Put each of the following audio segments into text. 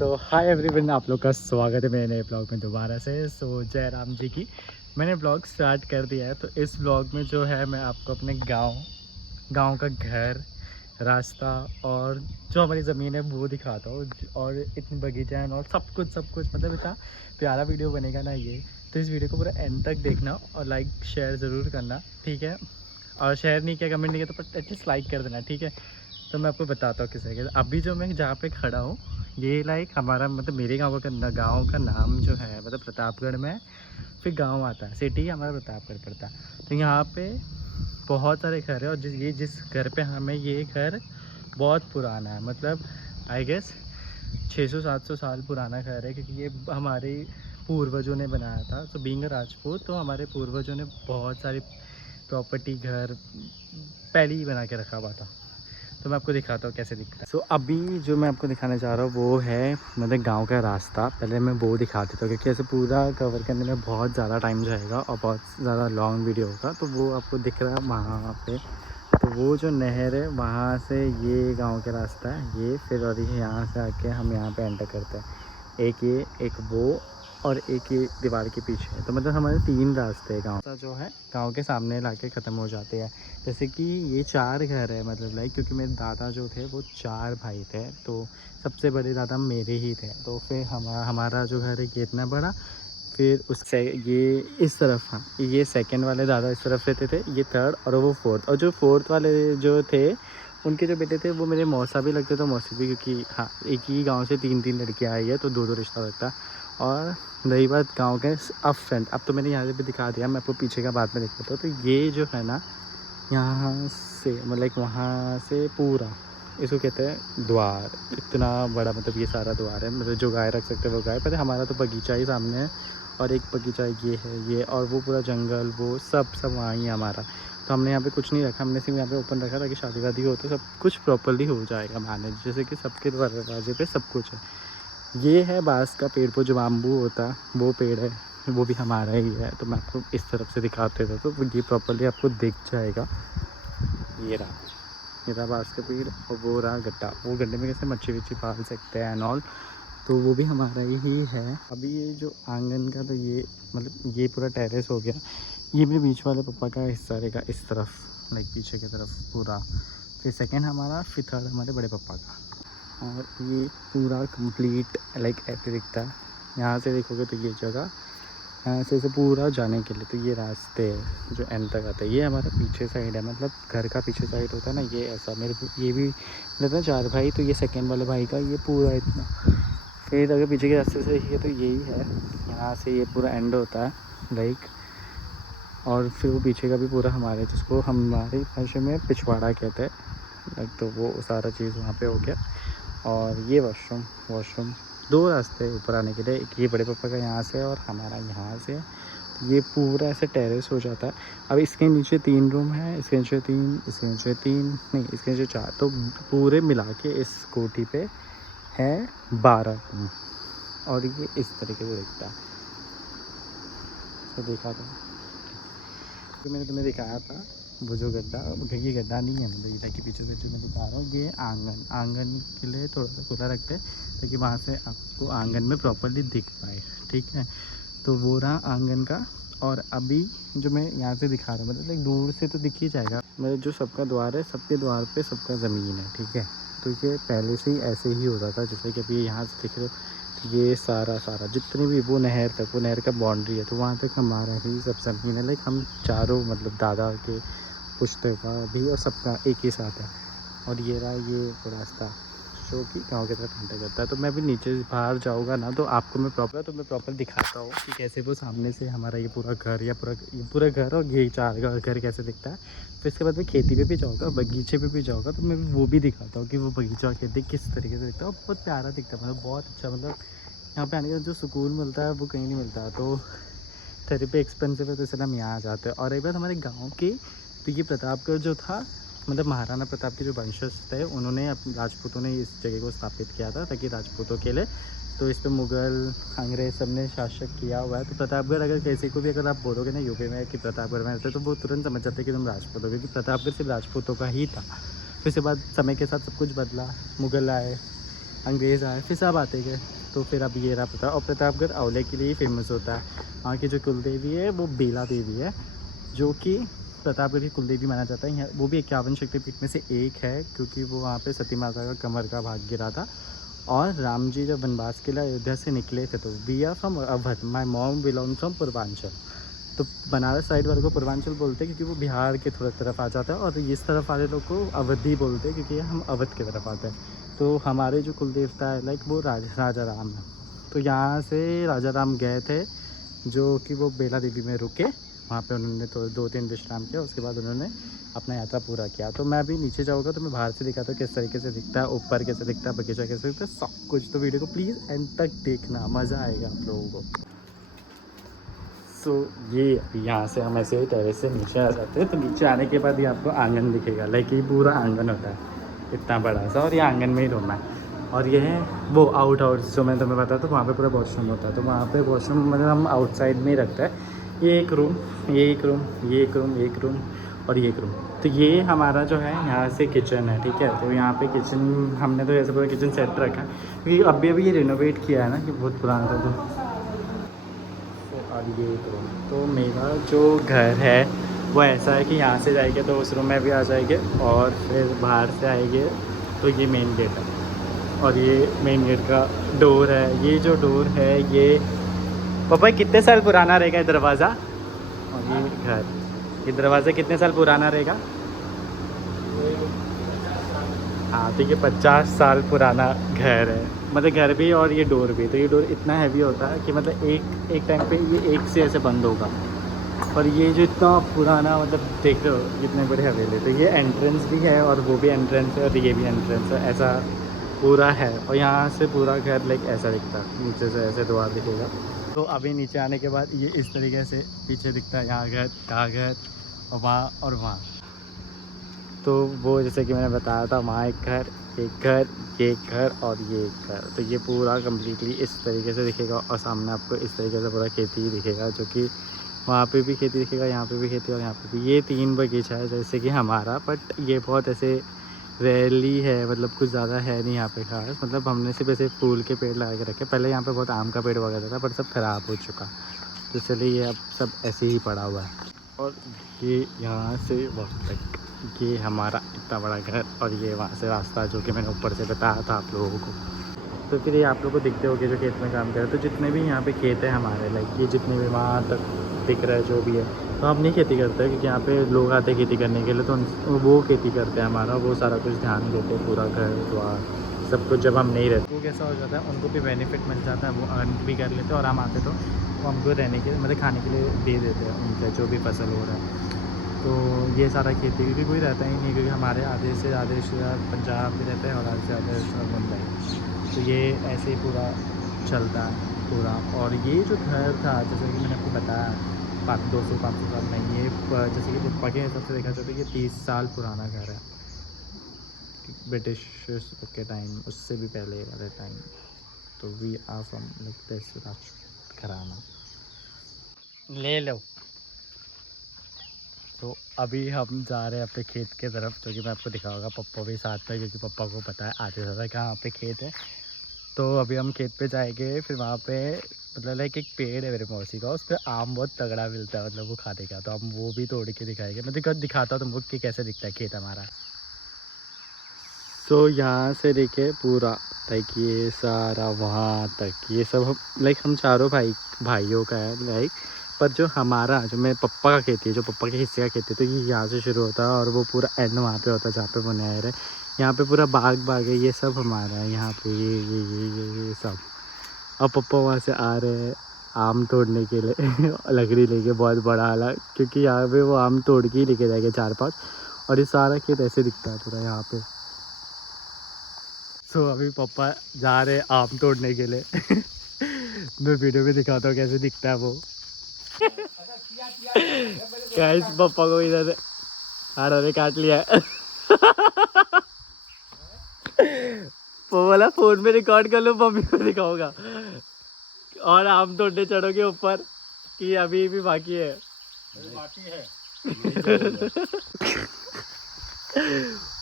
Hi everyone, आप लोग का स्वागत है मेरे नए ब्लॉग में दोबारा से। जयराम जी की मैंने ब्लॉग स्टार्ट कर दिया है। तो इस ब्लॉग में जो है मैं आपको अपने गांव का घर, रास्ता और जो हमारी ज़मीन है वो दिखाता हूँ। और इतनी बगीचा है और सब कुछ मतलब इतना प्यारा वीडियो बनेगा ना ये। तो इस वीडियो को पूरा एंड तक देखना और लाइक शेयर ज़रूर करना, ठीक है। और शेयर नहीं किया, कमेंट नहीं किया तो एटलीस्ट लाइक कर देना, ठीक है। तो मैं आपको बताता हूँ किसे। अभी जो मैं जहाँ पे खड़ा हूँ ये लाइक हमारा मतलब मेरे गाँव का नाम जो है मतलब प्रतापगढ़ में फिर गांव आता है, सिटी हमारा प्रतापगढ़ पड़ता है। तो यहाँ पे बहुत सारे घर है और जिस घर पे हमें ये घर बहुत पुराना है, मतलब आई गेस 600-700 साल पुराना घर है, क्योंकि ये हमारे पूर्वजों ने बनाया था। तो बीइंग राजपूत तो हमारे पूर्वजों ने बहुत सारी प्रॉपर्टी घर पहले ही बना के रखा हुआ था। तो मैं आपको दिखाता हूँ कैसे दिखता है। सो अभी जो मैं आपको दिखाना चाह रहा हूँ वो है मतलब गांव का रास्ता। पहले मैं वो दिखा देता हूँ क्योंकि ऐसे पूरा कवर करने में बहुत ज़्यादा टाइम जाएगा और बहुत ज़्यादा लॉन्ग वीडियो होगा। तो वो आपको दिख रहा है वहाँ पे, तो वो जो नहर है वहाँ से ये गाँव का रास्ता है ये। फिर और ये यहाँ से आके हम यहाँ पर एंटर करते हैं, एक ये एक वो और एक ये दीवार के पीछे है। तो मतलब हमारे 3 रास्ते हैं गाँव जो है गाँव के सामने लाके ख़त्म हो जाते हैं। जैसे कि ये 4 घर है मतलब लाइक, क्योंकि मेरे दादा जो थे वो 4 भाई थे, तो सबसे बड़े दादा मेरे ही थे। तो फिर हमारा जो घर है ये इतना बड़ा, फिर उससे ये इस तरफ, हाँ ये सेकंड वाले दादा इस तरफ रहते थे, ये थर्ड और वो फोर्थ। और जो फोर्थ वाले जो थे उनके जो बेटे थे वो मेरे मौसा भी लगते, तो मौसी भी, क्योंकि हाँ एक ही गांव से 3 लड़कियाँ आई है तो 2 रिश्ता लगता है। और रही बात गांव के अब फ्रंट, अब तो मैंने यहाँ से भी दिखा दिया, मैं आपको पीछे का बाद में दिखाता हूँ। तो ये जो है ना यहाँ से मतलब वहाँ से पूरा इसको कहते हैं द्वार, इतना बड़ा मतलब ये सारा द्वार है। मतलब जो गाय रख सकते हैं वो गाय, पर हमारा तो बगीचा ही सामने है और एक बगीचा ये है ये, और वो पूरा जंगल वो सब वहाँ ही है हमारा। तो हमने यहाँ पे कुछ नहीं रखा, हमने सिर्फ यहाँ पे ओपन रखा ताकि शादी वादी हो तो सब कुछ प्रॉपरली हो जाएगा मैनेज, जैसे कि सबके दरवाजे पे सब कुछ है। ये है बांस का पेड़, पर जो बाम्बू होता है वो पेड़ है, वो भी हमारा ही है। तो मैं आपको इस तरफ से दिखाते थे तो ये प्रॉपरली आपको दिख जाएगा। ये रहा बांस का पेड़ और वो रहा गड्ढा, वो गड्ढे में कैसे मच्छी वच्छी पाल सकते हैं एंड ऑल, तो वो भी हमारा ही है। अभी ये जो आंगन का, तो ये मतलब ये पूरा टेरेस हो गया। ये मेरे बीच वाले पापा का हिस्सा रहेगा इस तरफ, लाइक पीछे की तरफ पूरा। फिर सेकंड हमारा, फिर थर्ड हमारे बड़े पापा का। और ये पूरा कंप्लीट लाइक ऐसे दिखता है। यहाँ से देखोगे तो ये जगह, यहाँ से पूरा जाने के लिए तो ये रास्ते है जो एंड तक आता है। ये हमारा पीछे साइड है, मतलब घर का पीछे साइड होता है ना ये ऐसा। मेरे को ये भी मतलब ना 4 भाई, तो ये सेकंड वाले भाई का ये पूरा इतना। फिर अगर पीछे के रास्ते से देखिए तो यही है, यहाँ से ये पूरा एंड होता है लाइक। और फिर वो पीछे का भी पूरा हमारे, जिसको हमारी भाषा में पिछवाड़ा कहते हैं लाइक। तो वो सारा चीज़ वहाँ पे हो गया। और ये वॉशरूम 2 रास्ते हैं ऊपर आने के लिए, एक ये बड़े पापा का यहाँ से और हमारा यहाँ से। तो ये पूरा ऐसे टेरेस हो जाता है। अब इसके नीचे 3 रूम है, इसके नीचे 3, इसके नीचे 3 नहीं, इसके नीचे 4, तो पूरे मिला के इस कोठी पे है 12 रूम। और ये इस तरीके से दिखता है। तो देखा था तो मैंने तुम्हें दिखाया था वो जो गड्ढा, ये गड्ढा नहीं है, मतलब इधर के पीछे से जो मैं दिखा रहा हूँ ये आंगन के लिए थोड़ा सा खुला रखते हैं ताकि वहाँ से आपको आंगन में प्रॉपरली दिख पाए, ठीक है। तो वो रहा आंगन का। और अभी जो मैं यहाँ से दिखा रहा हूँ मतलब एक दूर से तो दिख ही जाएगा, मतलब जो सबका द्वार है, सबके द्वार पे सबका ज़मीन है, ठीक है। तो ये पहले से ही ऐसे ही होता था, जैसे कि अभी यहाँ से दिख रहे हो। तो ये सारा जितनी भी वो नहर तक, वो नहर का बाउंड्री है, तो वहाँ तक हमारा ही सब ज़मीन है। लाइक हम चारों मतलब दादा के पुश्ते का भी और सबका एक ही साथ है। और ये रहा ये वो रास्ता जो कि गाँव की तरफ एंटर करता है। तो मैं भी नीचे बाहर जाऊँगा ना तो आपको मैं प्रॉपर दिखाता हूँ कि कैसे वो सामने से हमारा ये पूरा घर या पूरा घर और ये 4 घर कैसे दिखता है। फिर इसके बाद मैं खेती पे भी जाऊँगा, बगीचे पे भी जाऊँगा, तो मैं वो भी दिखाता हूँ कि वो बगीचा और खेती किस तरीके से दिखता है। और बहुत प्यारा दिखता है, मतलब बहुत अच्छा। मतलब यहाँ पे आने का जो सुकून मिलता है वो कहीं नहीं मिलता। तो थेरेपी एक्सपेंसिव है तो इसलिए हम यहाँ जाते हैं। और एक बात हमारे गाँव की, तो ये प्रतापगढ़ जो था मतलब महाराणा प्रताप के जो वंशज थे उन्होंने राजपूतों ने इस जगह को स्थापित किया था ताकि राजपूतों के लिए। तो इस पे मुग़ल अंग्रेज़ सब ने शासक किया हुआ है। तो प्रतापगढ़ अगर किसी को भी अगर आप बोलोगे ना यूपी में कि प्रतापगढ़ में रहते तो वो तुरंत समझ जाते कि तुम राजपूत हो, क्योंकि प्रतापगढ़ सिर्फ राजपूतों का ही था। फिर उसके बाद समय के साथ सब कुछ बदला, मुग़ल आए, अंग्रेज़ आए फिर सब आते गए। तो फिर अब ये रहा प्रताप, और प्रतापगढ़ आंवले के लिए फेमस होता है। वहाँ की जो कुल देवी है वो बेला देवी है, जो कि प्रतापगढ़ की कुल देवी माना जाता है। यहाँ वो भी 51 शक्तिपीठ में से एक है, क्योंकि वो वहाँ पे सती माता का कमर का भाग गिरा था। और राम जी जब वनवास के लिए अयोध्या से निकले थे, तो we are from Awadh, my mom belong from Purvanchal. तो बनारस साइड वाले को पूर्वांचल बोलते हैं, क्योंकि वो बिहार के थोड़ा तरफ आ जाता है, और इस तरफ वाले लोग को अवधी बोलते हैं, क्योंकि हम अवध की तरफ आते हैं। तो हमारे जो कुल देवता है लाइक वो राजा राम है। तो यहाँ से राजा राम गए थे, जो कि वो बेला देवी में रुके, वहाँ पे उन्होंने तो 2-3 विश्राम किया, उसके बाद उन्होंने अपना यात्रा पूरा किया। तो मैं अभी नीचे जाऊँगा तो मैं बाहर से दिखाता हूँ किस तरीके से दिखता है, ऊपर कैसे दिखता है, बगीचा कैसे दिखता है, सब कुछ। तो वीडियो को प्लीज़ एंड तक देखना, मज़ा आएगा आप लोगों को। सो ये यहाँ से हम ऐसे टेरेस से नीचे आ जाते हैं। तो नीचे आने के बाद ये आपको आंगन दिखेगा, लाइक ये पूरा आंगन होता है इतना बड़ा सा, और ये आंगन में ही रूम है। और ये है वो आउट हाउस जो मैं तुम्हें बताया, तो वहाँ पे पूरा वॉशरूम होता है। तो वहाँ पे वॉशरूम मतलब हम आउटसाइड में ही रखते हैं। ये एक रूम, ये एक रूम, ये एक रूम, एक रूम और ये एक रूम। तो ये हमारा जो है यहाँ से किचन है, ठीक है। तो यहाँ पे किचन हमने तो ऐसे पूरा किचन सेट रखा है, क्योंकि अभी ये रिनोवेट किया है ना, कि बहुत पुराना था। तो अब ये एक रूम, तो मेरा जो घर है वो ऐसा है कि यहाँ से जाएंगे तो उस रूम में भी आ जाएंगे, और फिर बाहर से आएंगे तो ये मेन गेट है, और ये मेन गेट का डोर है। ये जो डोर है ये पापा कितने साल पुराना रहेगा ये दरवाज़ा, और ये घर, ये दरवाज़ा कितने साल पुराना रहेगा? हाँ, तो ये 50 साल पुराना घर है, मतलब घर भी और ये डोर भी। तो ये डोर इतना हैवी होता है कि मतलब एक टाइम पे ये एक से ऐसे बंद होगा। और ये जो इतना पुराना, मतलब देख रहे हो कितने बड़े हवेली। तो ये एंट्रेंस भी है, और वो भी एंट्रेंस है, और ये भी एंट्रेंस है, ऐसा पूरा है। और यहाँ से पूरा घर लाइक ऐसा दिखता है, नीचे से ऐसे द्वार दिखेगा। तो अभी नीचे आने के बाद ये इस तरीके से पीछे दिखता है, यहाँ घर, यहाँ घर, और वहाँ और वहाँ। तो वो जैसे कि मैंने बताया था, वहाँ एक घर, एक घर, ये एक घर और ये एक घर। तो ये पूरा कम्प्लीटली इस तरीके से दिखेगा, और सामने आपको इस तरीके से पूरा खेती ही दिखेगा, जो कि वहाँ पे भी खेती दिखेगा, यहाँ पे भी खेती, और यहाँ पे भी। ये 3 बगीचा है जैसे कि हमारा, बट ये बहुत ऐसे रेयरली है, मतलब कुछ ज़्यादा है नहीं यहाँ पे खास। मतलब हमने सिर्फ ऐसे फूल के पेड़ लगा के रखे। पहले यहाँ पे बहुत आम का पेड़ वगैरह था, पर सब ख़राब हो चुका, तो इसलिए ये अब सब ऐसे ही पड़ा हुआ है। और ये यहाँ से वहाँ तक ये हमारा इतना बड़ा घर, और ये वहाँ से रास्ता जो कि मैंने ऊपर से बताया था आप लोगों को। तो फिर ये आप लोगों को दिखते होंगे जो खेत में काम कर रहे हैं। तो जितने भी यहाँ पे खेत है हमारे, लाइक ये जितने भी वहाँ तक दिख रहा है जो भी है, तो हम नहीं खेती करते हैं, क्योंकि यहाँ पे लोग आते हैं खेती करने के लिए, तो वो खेती करते हैं हमारा, वो सारा कुछ ध्यान देते हैं, पूरा घर द्वार सब कुछ। जब हम नहीं रहते वो कैसा हो जाता है, उनको भी बेनिफिट मिल जाता है, वो अर्न भी कर लेते हैं, और हम आते तो वो हमको रहने के मतलब खाने के लिए दे देते हैं उनका जो भी फसल हो रहा है। तो ये सारा खेती, क्योंकि कोई रहता ही नहीं, क्योंकि हमारे आधे से ज़्यादा रिश्तेदार पंजाब में रहते हैं, और आधे से ज़्यादा रिश्तेदार मुंबई। तो ये ऐसे ही पूरा चलता है पूरा। और ये जो घर था, जैसे कि मैंने आपको बताया, 200-500 साल नहीं, ये जैसे कि पप्पा के हिसाब से देखा जाए तो ये 30 साल पुराना घर है, ब्रिटिश के टाइम, उससे भी पहले वाले टाइम। तो we are from like this राज घराना। ले लो। तो अभी हम जा रहे हैं अपने खेत के तरफ, जो कि मैं आपको दिखाऊंगा, पप्पा भी साथ में, क्योंकि पप्पा को पता है आते ज़्यादा कहाँ पे खेत है। तो अभी हम खेत पे जाएंगे, फिर वहाँ पे मतलब लाइक एक पेड़ है मेरे मौसी का, उस पर आम बहुत तगड़ा मिलता है, मतलब वो खाने का। तो हम वो भी तोड़ के दिखाएंगे, मैं दिखाता हूँ तुमको कि कैसे दिखता है खेत हमारा। तो यहाँ से देखे पूरा लाइक ये सारा वहाँ तक, ये सब लाइक हम चारों भाइयों का है लाइक। पर जो हमारा, जो मेरे पप्पा का खेती है, जो पप्पा के हिस्से का खेती है, तो ये यहाँ से शुरू होता है, और वो पूरा एंड वहाँ पे होता है जहाँ पे वो नहर है। यहाँ पे पूरा बाग है, ये सब हमारा है यहाँ पे, ये सब। अब पप्पा वहाँ से आ रहे हैं आम तोड़ने के लिए लकड़ी लेके, बहुत बड़ा वाला, क्योंकि यहाँ पे वो आम तोड़ के ही लेके जाएंगे 4-5। और ये सारा खेत ऐसे दिखता है पूरा यहाँ पे। सो अभी पापा जा रहे आम तोड़ने के लिए मैं वीडियो में दिखाता हूँ कैसे दिखता है वो गाइस, पापा को इधर हाड़ा ने काट लिया है वो बोला फोन में रिकॉर्ड कर लो, मम्मी को दिखाऊंगा। और आम तोड़ने चढ़ोगे ऊपर कि अभी भी बाकी है?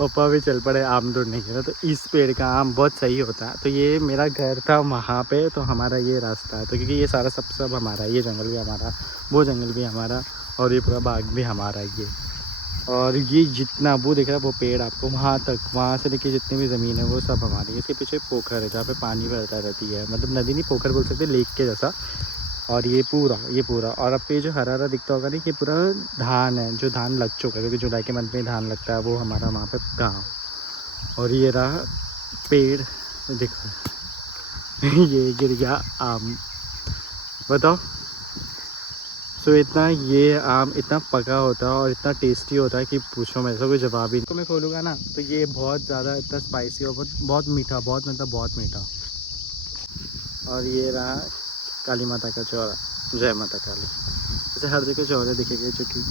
पापा भी चल पड़े आम ढूंढने के लिए। तो इस पेड़ का आम बहुत सही होता है। तो ये मेरा घर था वहाँ पे, तो हमारा ये रास्ता है। तो क्योंकि ये सारा सब हमारा है, ये जंगल भी हमारा, वो जंगल भी हमारा, और ये पूरा बाग भी हमारा ये। और ये जितना वो दिख रहा है वो पेड़ आपको वहाँ तक, वहाँ से लेके जितनी भी ज़मीन है वो सब हमारी है। इसके पीछे पोखर है जहाँ पे पानी भरता रहती है, मतलब नदी नहीं, पोखर बोल सकते, लेक के जैसा। और ये पूरा और अब पे जो हरा हरा दिखता होगा ना, ये पूरा धान है, जो धान लग चुका है, क्योंकि जुलाई के मंथ में धान लगता है, वो हमारा वहाँ पे गाँव। और ये रहा पेड़, देखो ये गिर गया आम, बताओ। सो इतना ये आम इतना पका होता है और इतना टेस्टी होता है कि पूछो, मैं ऐसा कोई जवाब ही नहीं। तो मैं खोलूँगा ना तो ये बहुत ज़्यादा इतना स्पाइसी और बहुत मीठा, बहुत मतलब बहुत मीठा। और ये रहा काली माता का चौरा, जय माता काली। जैसे हर जगह चौरे दिखेंगे चूँकि,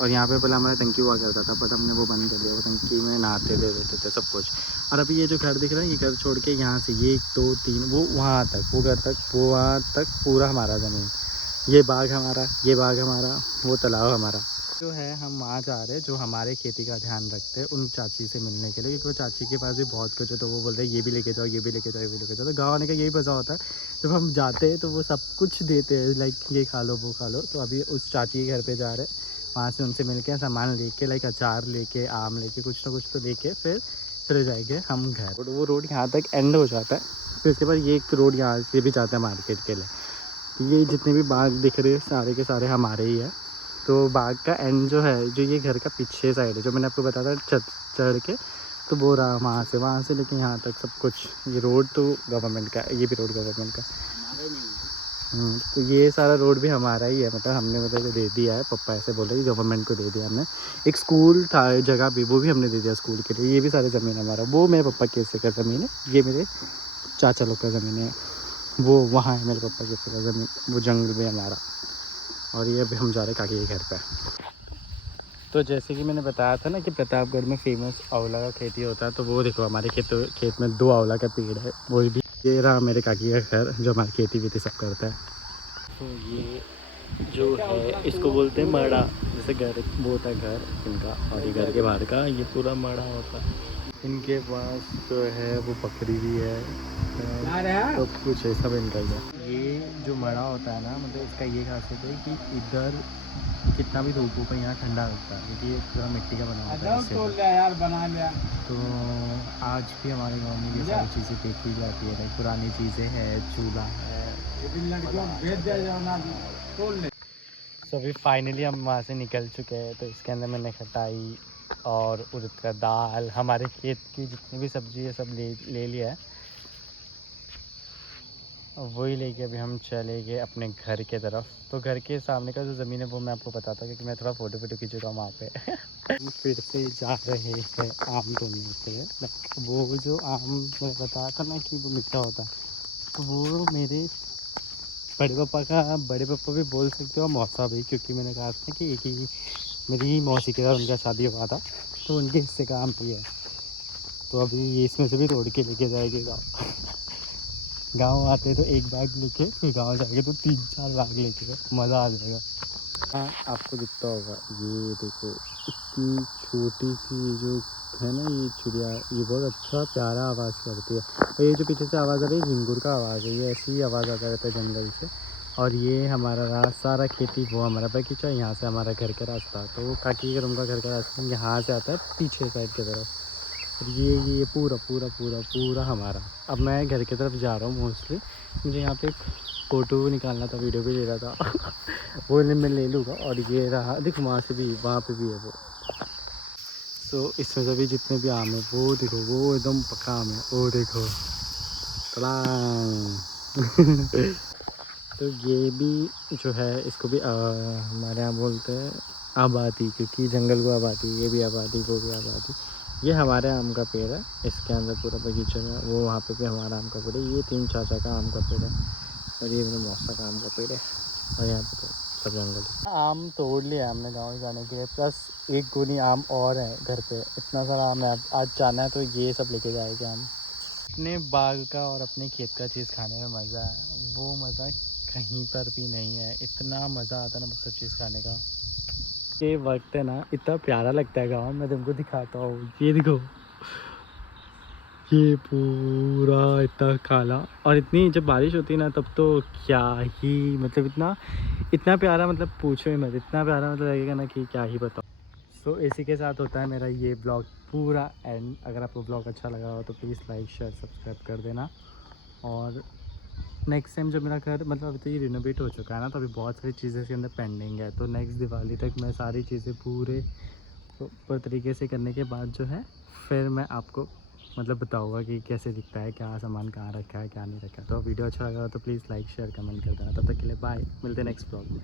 और यहाँ पे पहले हमारा टंकी हुआ करता था, बट हमने वो बंद कर दिया। वो टंकी में नहाते दे देते थे सब कुछ। और अभी ये जो घर दिख रहा है, ये घर छोड़ के यहाँ से ये 1 2 3 वो वहाँ तक, वो घर तक, वो वहाँ तक पूरा हमारा ज़मीन। ये बाग हमारा, ये बाग हमारा, वो तालाब हमारा। जो है हम वहाँ जा रहे हैं जो हमारे खेती का ध्यान रखते हैं, उन चाची से मिलने के लिए, क्योंकि वो चाची के पास भी बहुत कुछ है। तो वो बोल रहे हैं ये भी लेके जाओ, ये भी लेके जाओ, ये भी लेके जाओ। तो गाँव आने का यही मज़ा होता है, जब हम जाते हैं तो वो सब कुछ देते हैं, लाइक ये खा लो, वो खा लो। तो अभी उस चाची के घर पे जा रहे हैं, वहाँ से उनसे मिल के सामान लेके, लाइक अचार लेके, आम लेके, कुछ ना कुछ तो लेके फिर चले जाएंगे हम घर। और वो रोड यहाँ तक एंड हो जाता है, फिर उसके बाद ये एक रोड यहाँ से भी जाता है मार्केट के लिए। ये जितने भी बाग दिख रहे हैं सारे के सारे हमारे ही है। तो बाग का एंड जो है, जो ये घर का पीछे साइड है, जो मैंने आपको बताया था छत चढ़ के, तो वो रहा वहाँ से लेके यहाँ तक सब कुछ। ये रोड तो गवर्नमेंट का, ये भी रोड गवर्नमेंट का। तो ये सारा रोड भी हमारा ही है, मतलब हमने मतलब दे दिया है। पापा ऐसे बोल रहे हैं गवर्नमेंट को दे दिया हमने। एक स्कूल था जगह भी, वो भी हमने दे दिया स्कूल के लिए। ये भी सारी ज़मीन हमारा, वो मेरे पापा के हिस्से का ज़मीन है, ये मेरे चाचा लोग का ज़मीन है, वो वहाँ है मेरे पापा के हिस्से का ज़मीन, वो जंगल भी हमारा। और ये अभी हम जा रहे हैं काकी के घर पे। तो जैसे कि मैंने बताया था ना कि प्रतापगढ़ में फेमस आंवला का खेती होता है, तो वो देखो हमारे खेत में 2 आंवला का पेड़ है, वो भी। ये रहा मेरे काकी का घर जो हमारी खेती वेती सब करता है। तो ये जो है इसको बोलते हैं मड़ा, जैसे घर वो होता है घर इनका, और ये घर के बाहर का ये पूरा मड़ा होता है। इनके पास जो है वो बकरी भी है, सब कुछ है, सब इनका ही है। ये जो मड़ा होता है ना, मतलब इसका ये खासियत है कि इधर कितना भी धूप ऊपर यहाँ ठंडा लगता है, क्योंकि ये पूरा मिट्टी का बना होता है यार, बना लिया। तो आज भी हमारे गांव में ये सारी चीज़ें देखी जाती है, लाइक पुरानी चीज़ें हैं, चूल्हा है। तो अभी फाइनली हम वहाँ से निकल चुके हैं। तो इसके अंदर मैंने खटाई और उड़द का दाल, हमारे खेत की जितनी भी सब्जी है सब ले लिया है। वही लेके अभी हम चले गए अपने घर के तरफ। तो घर के सामने का जो ज़मीन है वो मैं आपको बताता हूँ, क्योंकि मैं थोड़ा फ़ोटो खींच चुका हूँ वहाँ पे। हम फिर से जा रहे हैं आम ढूंढने के लिए। वो जो आम मैंने बताया था ना कि वो मीठा होता है, तो वो मेरे बड़े पापा भी बोल सकते हो, मौसा भी, क्योंकि मैंने कहा था कि एक ही मेरी मौसी के साथ उनका शादी हुआ था, तो उनके हिस्से का आम भी है। तो अभी ये इसमें से भी तोड़ के लेके जाएंगे गाँव। गाँव आते तो एक बैग लेके, फिर गाँव जाएंगे तो 3-4 बैग लेके, मज़ा आ जाएगा। हाँ आपको दिखता होगा, ये देखो इतनी छोटी सी जो है ना ये चिड़िया, ये बहुत अच्छा प्यारा आवाज़ करती है। और ये जो पीछे से आवाज़ आ रही है झिंगुर का आवाज़ है, ये ऐसी ही आवाज़ आता रहता है जंगल से। और ये हमारा रास्ता सारा खेती, वो हमारा बगीचा, यहाँ से हमारा घर का रास्ता। तो वो काकी के रूम का घर का रास्ता यहाँ से आता है पीछे साइड की तरफ। और ये पूरा पूरा पूरा पूरा हमारा। अब मैं घर की तरफ जा रहा हूँ मोस्टली, मुझे यहाँ पे एक फ़ोटो भी निकालना था, वीडियो भी ले रहा था। वो मैं ले लूँगा। और ये रहा, देखो वहाँ से भी, वहाँ पे भी है वो। तो इसमें से भी जितने भी आम है वो देखो, वो एकदम पक्का आम है, वो देखो तड़ांग। तो ये भी जो है इसको भी हमारे यहाँ बोलते हैं आबादी, क्योंकि जंगल को आबादी, ये भी आबादी, वो भी आबादी। ये हमारे आम का पेड़ है, इसके अंदर पूरा बगीचे में, वो वहाँ पे भी हमारा आम का पेड़ है। ये 3 चाचा का आम का पेड़ है, और ये मेरे मौसा का आम का पेड़ है। और यहाँ पे तो सब जंगल है। आम तोड़ लिया हमने गाँव जाने के लिए, प्लस 1 गोनी आम और है घर पे। इतना सारा आम है, आज जाना है तो ये सब लेके जाएंगे हम। अपने बाग का और अपने खेत का चीज़ खाने में मज़ा है, वो मज़ा कहीं पर भी नहीं है। इतना मज़ा आता है ना सब चीज़ खाने का। ये वक्त है ना, इतना प्यारा लगता है गाँव। मैं तुमको दिखाता हूँ, ये देखो, ये पूरा इतना काला। और इतनी जब बारिश होती है ना तब तो क्या ही, मतलब इतना इतना प्यारा, मतलब पूछो ही मत, इतना प्यारा, मतलब लगेगा ना कि क्या ही बताओ। सो इसी के साथ होता है मेरा ये ब्लॉग पूरा एंड। अगर आपको ब्लॉग अच्छा लगा हो तो प्लीज़ लाइक शेयर सब्सक्राइब कर देना। और नेक्स्ट टाइम जब मेरा घर, मतलब अभी तो ये रिनोवेट हो चुका है ना, तो अभी बहुत सारी चीज़ें इसके अंदर पेंडिंग है। तो नेक्स्ट दिवाली तक मैं सारी चीज़ें पूरे प्रॉपर तरीके से करने के बाद जो है, फिर मैं आपको मतलब बताऊँगा कि कैसे दिखता है, क्या सामान कहाँ रखा है, क्या नहीं रखा है। तो वीडियो अच्छा लगा तो प्लीज़ लाइक शेयर कमेंट कर देना। तब तक के लिए बाय, मिलते हैं नेक्स्ट ब्लॉग में।